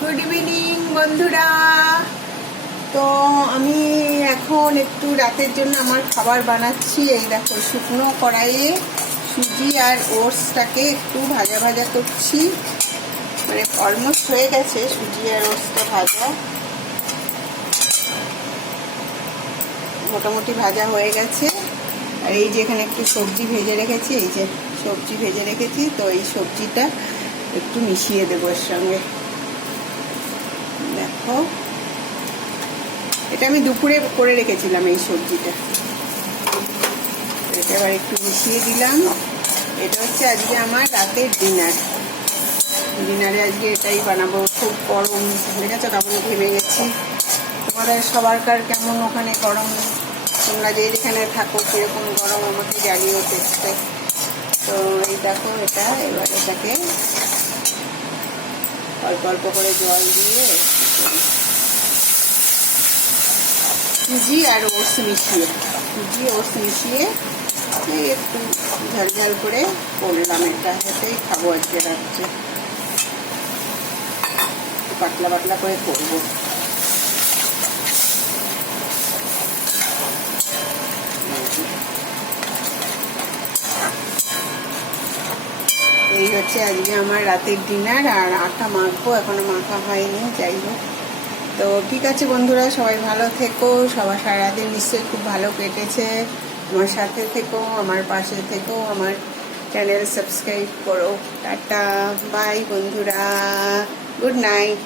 Good evening বন্ধুরা। তো আমি এখন একটু রাতের জন্য আমার খাবার বানাচ্ছি। এই দেখো, শুকনো কড়াইয়ে সুজি আর ওটসটাকে একটু ভাজা ভাজা করছি। মানে অলমোস্ট হয়ে গেছে সুজি আর ওটসটা ভাজা, মোটামুটি ভাজা হয়ে গেছে। আর এই যে এখানে একটু সবজি ভেজে রেখেছি, এই যে সবজি ভেজে রেখেছি, তো এই সবজিটা একটু মিশিয়ে দেবো এর সঙ্গে। দেখো, এটা আমি দুপুরে করে রেখেছিলাম এই সবজিটা, এটা এবার একটু মিশিয়ে দিলাম। এটা হচ্ছে আজকে আমার রাতের ডিনারে আজকে এটাই বানাবো। খুব গরম, দেখেছো কেমন ঘেমে গেছি। তোমাদের সবারকার কেমন ওখানে গরম, তোমরা যে যেখানে থাকো কীরকম গরম আমাকে জানিও টেক্সটে। তো এই দেখো, এটা এবার এটাকে অল্প অল্প করে জল দিয়ে সুজি আর ওটস মিশিয়ে একটু ঝাল করে করলাম। এটা এটাই খাবো আজকে রাত্রে, পাতলা পাতলা করে করবো। এই হচ্ছে আজকে আমার রাতের ডিনার। আর আটা মাখবো, এখনো মাখা হয়নি। যাই হোক, তো ঠিক আছে বন্ধুরা, সবাই ভালো থেকো। সবার সারাদিন নিশ্চয়ই খুব ভালো কেটেছে। আমার সাথে থেকো, আমার পাশে থেকো, আমার চ্যানেল সাবস্ক্রাইব করো। টাটা, বাই বন্ধুরা, গুড নাইট।